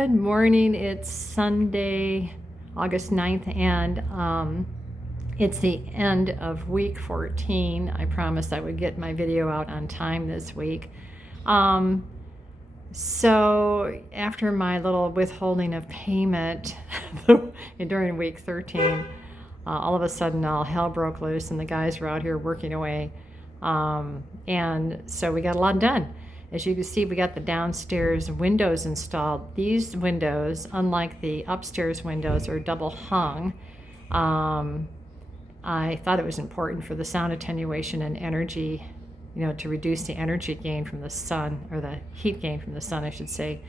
Good morning. It's Sunday, August 9th, and it's the end of week 14. I promised I would get my video out on time this week. So after my little withholding of payment during week 13, all of a sudden all hell broke loose and the guys were out here working away. And so we got a lot done. As you can see, we got the downstairs windows installed. These windows, unlike the upstairs windows, are double hung. I thought it was important for the sound attenuation and energy, to reduce the energy gain from the sun, or the heat gain from the sun, I should say.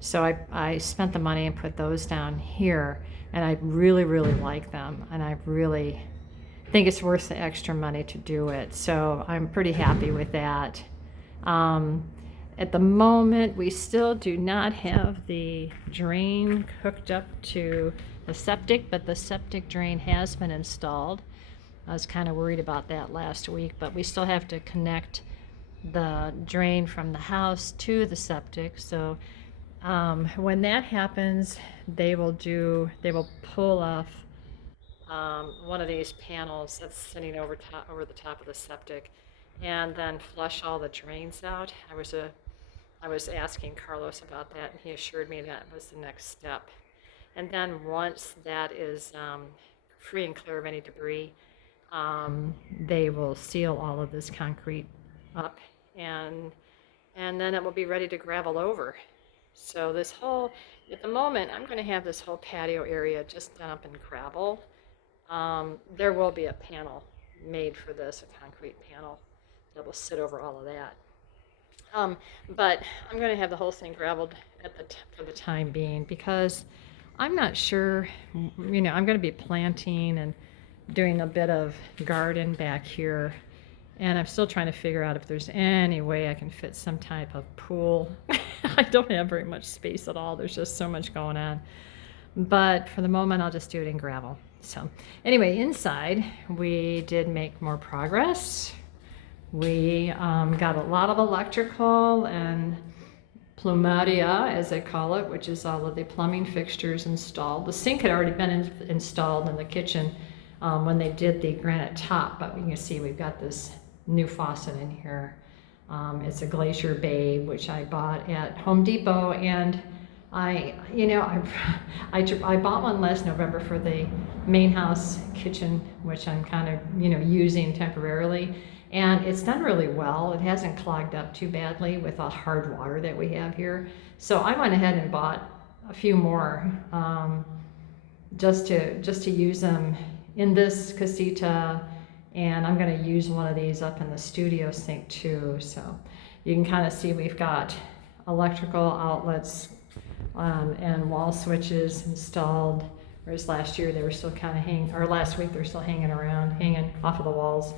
So I spent the money and put those down here, and I really, really like them, and I really think it's worth the extra money to do it. So I'm pretty happy with that. At the moment, we still do not have the drain hooked up to the septic, but the septic drain has been installed. I was kind of worried about that last week, but we still have to connect the drain from the house to the septic. So when that happens, they will pull off one of these panels that's sitting over the top of the septic, and then flush all the drains out. I was asking Carlos about that, and he assured me that was the next step. And then once that is free and clear of any debris, they will seal all of this concrete up, and then it will be ready to gravel over. So at the moment, I'm going to have this whole patio area just done up in gravel. There will be a panel made for this, a concrete panel that will sit over all of that. But I'm going to have the whole thing graveled for the time being, because I'm not sure, I'm going to be planting and doing a bit of garden back here, and I'm still trying to figure out if there's any way I can fit some type of pool. I don't have very much space at all. There's just so much going on. But for the moment, I'll just do it in gravel. So anyway, inside, we did make more progress. We got a lot of electrical and plumeria, as they call it, which is all of the plumbing fixtures installed. The sink had already been installed in the kitchen when they did the granite top, but you can see we've got this new faucet in here. It's a Glacier Bay, which I bought at Home Depot, and I bought one last November for the main house kitchen, which I'm kind of using temporarily. And it's done really well. It hasn't clogged up too badly with the hard water that we have here. So I went ahead and bought a few more just to use them in this casita, and I'm going to use one of these up in the studio sink too. So you can kind of see we've got electrical outlets and wall switches installed, whereas last year they were still kind of last week they're still hanging off of the walls.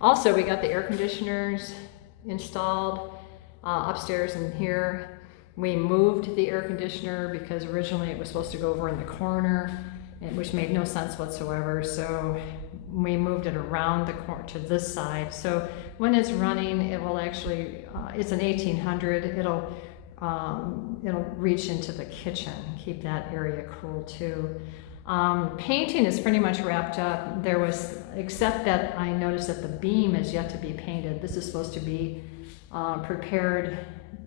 Also, we got the air conditioners installed upstairs and here. We moved the air conditioner because originally it was supposed to go over in the corner, which made no sense whatsoever. So we moved it around the corner to this side. So when it's running, it will actually, it's an 1800. It'll reach into the kitchen, keep that area cool too. Painting is pretty much wrapped up. Except that I noticed that the beam is yet to be painted. This is supposed to be prepared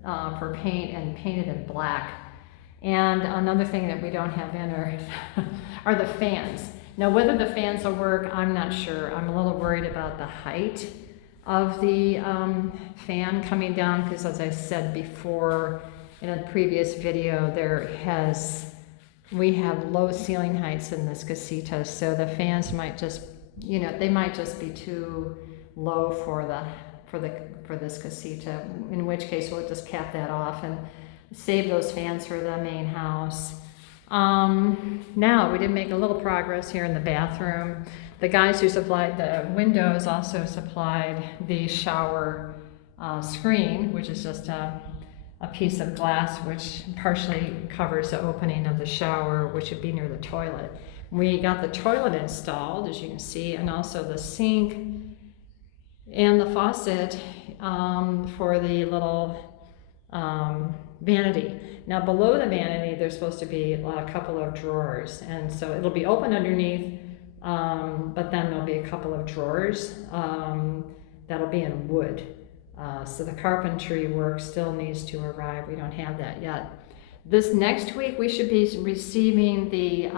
for paint and painted in black. And another thing that we don't have in are the fans. Now, whether the fans will work, I'm not sure. I'm a little worried about the height of the fan coming down, because as I said before in a previous video, we have low ceiling heights in this casita, so the fans might just, they might just be too low for this casita, in which case we'll just cap that off and save those fans for the main house. Now, we did make a little progress here in the bathroom. The guys who supplied the windows also supplied the shower screen, which is just a piece of glass which partially covers the opening of the shower, which would be near the toilet. We got the toilet installed, as you can see, and also the sink and the faucet for the little vanity. Now below the vanity, there's supposed to be a couple of drawers, and so it'll be open underneath, but then there'll be a couple of drawers that'll be in wood. So the carpentry work still needs to arrive. We don't have that yet. This next week we should be receiving the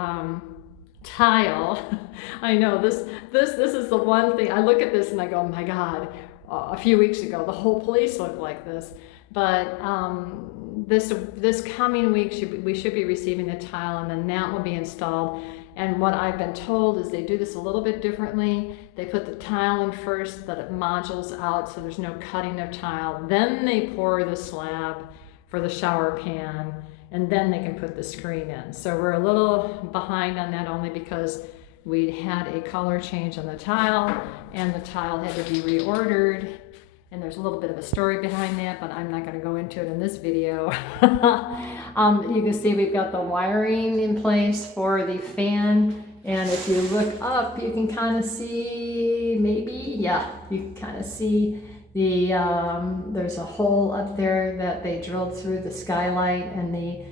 tile. I know this is the one thing I look at this and I go, oh my God. A few weeks ago, the whole place looked like this. But this coming week, we should be receiving the tile, and then that will be installed. And what I've been told is they do this a little bit differently. They put the tile in first, that it modules out, so there's no cutting of tile. Then they pour the slab for the shower pan, and then they can put the screen in. So we're a little behind on that only because we had a color change on the tile, and the tile had to be reordered. And there's a little bit of a story behind that, but I'm not going to go into it in this video. You can see we've got the wiring in place for the fan. And if you look up, you can kind of see, you can kind of see the, there's a hole up there that they drilled through the skylight, and the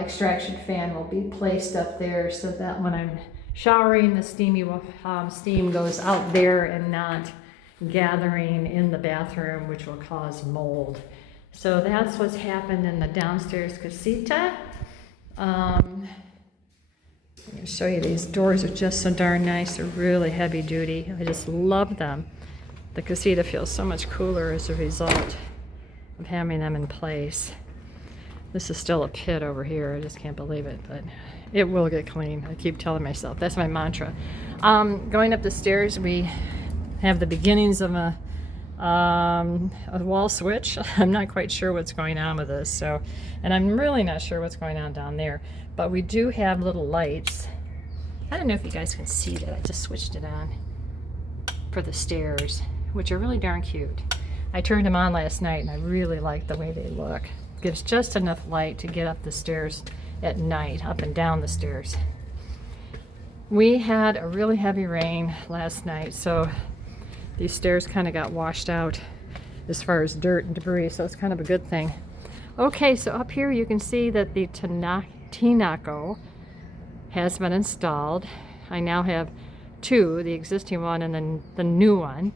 extraction fan will be placed up there so that when I'm showering, the steam goes out there and not gathering in the bathroom, which will cause mold. So that's what's happened in the downstairs casita. I'm going to show you, these doors are just so darn nice. They're really heavy duty. I just love them. The casita feels so much cooler as a result of having them in place. This is still a pit over here. I just can't believe it, but it will get clean. I keep telling myself. That's my mantra. Going up the stairs, we have the beginnings of a wall switch. I'm not quite sure what's going on with this, and I'm really not sure what's going on down there. But we do have little lights. I don't know if you guys can see that. I just switched it on for the stairs, which are really darn cute. I turned them on last night, and I really like the way they look. Gives just enough light to get up the stairs at night, up and down the stairs. We had a really heavy rain last night, so these stairs kind of got washed out as far as dirt and debris, so it's kind of a good thing. Okay, so up here you can see that the Tinaco has been installed. I now have two, the existing one and then the new one.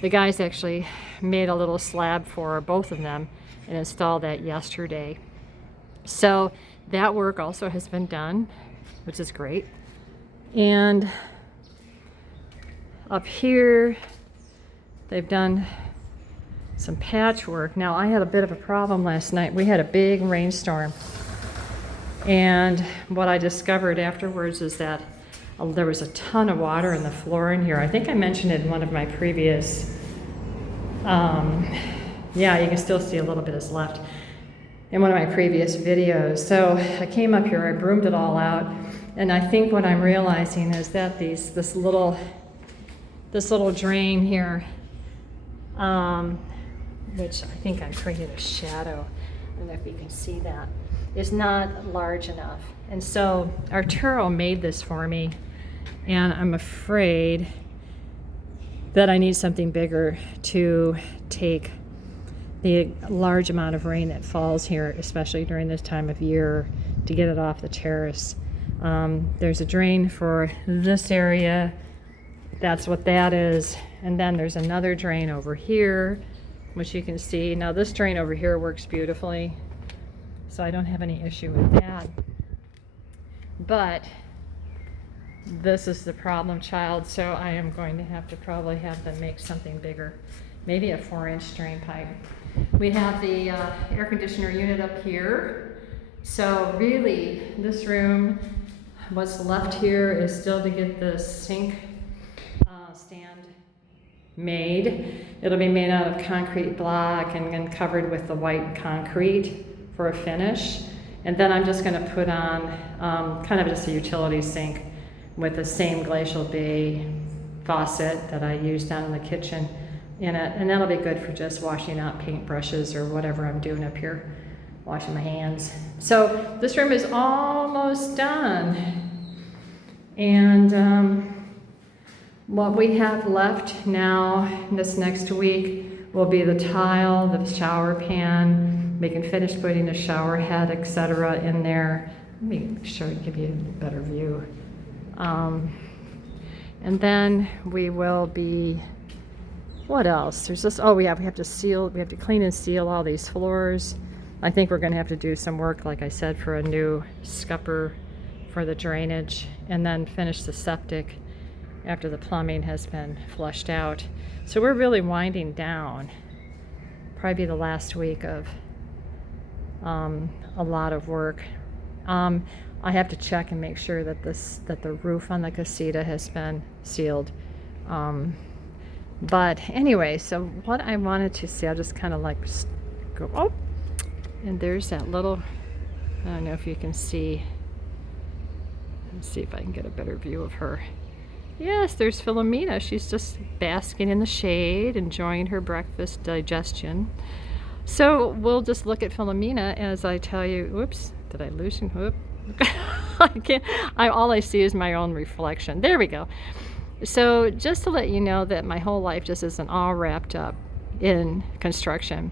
The guys actually made a little slab for both of them and installed that yesterday. So that work also has been done, which is great. And up here, they've done some patchwork. Now, I had a bit of a problem last night. We had a big rainstorm. And what I discovered afterwards is that there was a ton of water in the floor in here. I think I mentioned it in one of my previous, yeah, you can still see a little bit is left in one of my previous videos. So I came up here, I broomed it all out, and I think what I'm realizing is that this little drain here, which I think I created a shadow, I don't know if you can see that, is not large enough. And so Arturo made this for me, and I'm afraid that I need something bigger to take the large amount of rain that falls here, especially during this time of year, to get it off the terrace. There's a drain for this area. That's what that is. And then there's another drain over here, which you can see. Now this drain over here works beautifully, so I don't have any issue with that. But this is the problem child, so I am going to have to probably have them make something bigger. Maybe a 4-inch drain pipe. We have the air conditioner unit up here. So really, this room, what's left here is still to get the sink stand made. It'll be made out of concrete block and covered with the white concrete for a finish. And then I'm just going to put on kind of just a utility sink with the same Glacial Bay faucet that I use down in the kitchen in it. And that'll be good for just washing out paintbrushes or whatever I'm doing up here, washing my hands. So this room is almost done. And what we have left now this next week, will be the tile, the shower pan. We can finish putting the shower head, etc. in there. Let me give you a better view. And then we will be, what else? There's just, we have to clean and seal all these floors. I think we're going to have to do some work, like I said, for a new scupper for the drainage, and then finish the septic after the plumbing has been flushed out. So we're really winding down. Probably the last week of a lot of work. I have to check and make sure that the roof on the casita has been sealed. But anyway, so what I wanted to see, I'll just kind of like go, and there's that little, I don't know if you can see. Let's see if I can get a better view of her. Yes, there's Philomena. She's just basking in the shade, enjoying her breakfast digestion. So we'll just look at Philomena as I tell you, whoops, did I loosen? Whoop. I can't, all I see is my own reflection. There we go. So just to let you know that my whole life just isn't all wrapped up in construction,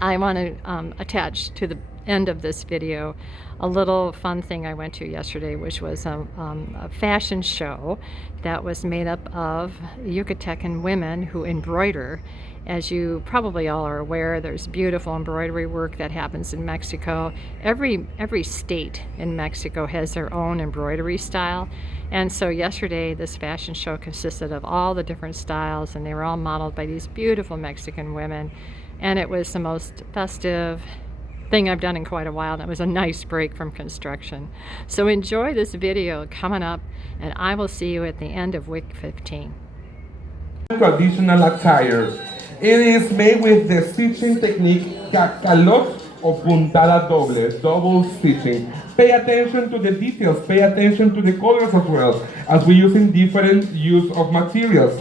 I want to attach to the end of this video a little fun thing I went to yesterday, which was a fashion show that was made up of Yucatecan women who embroider. As you probably all are aware, there's beautiful embroidery work that happens in Mexico. Every state in Mexico has their own embroidery style. And so yesterday, this fashion show consisted of all the different styles, and they were all modeled by these beautiful Mexican women. And it was the most festive thing I've done in quite a while, and it was a nice break from construction. So enjoy this video coming up, and I will see you at the end of week 15. Traditional attire. It is made with the stitching technique calotte or puntada doble, double stitching. Pay attention to the details, pay attention to the colors as well, as we use in different use of materials.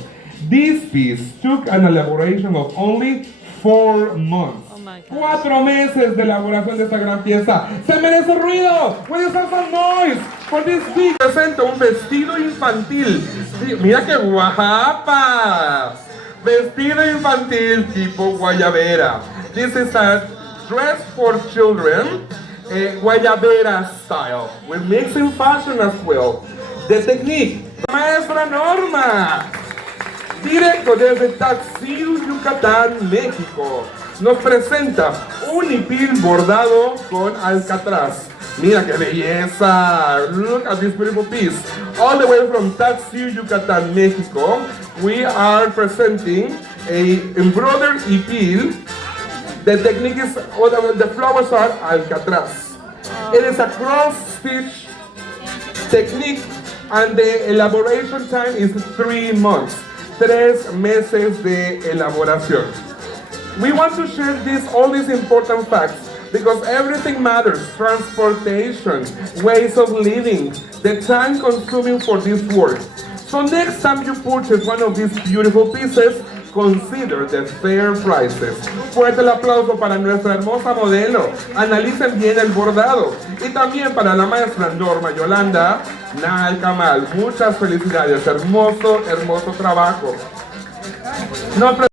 This piece took an elaboration of only 4 months. 4 meses de elaboración de esta gran pieza. ¡Se merece ruido! Will you have some noise for this big? Presenta un vestido infantil. Sí, mira qué guapa. Vestido infantil tipo guayabera. This is a dress for children, guayabera style. We're mixing fashion as well. The technique. Maestra Norma. Directo desde Taxil, Yucatán, México. Nos presenta un hipil bordado con alcatraz. Mira qué belleza! Look at this beautiful piece. All the way from Taxil, Yucatán, Mexico, we are presenting a embroidered hipil. The technique is, the flowers are alcatraz. It is a cross-stitch technique, and the elaboration time is 3 months. 3 meses de elaboración. We want to share all these important facts because everything matters. Transportation, ways of living, the time consuming for this work. So next time you purchase one of these beautiful pieces, consider the fair prices. Fuerte el aplauso para nuestra hermosa modelo. Analicen bien el bordado. Y también para la maestra Norma Yolanda Nalcamal. Muchas felicidades. Hermoso, hermoso trabajo.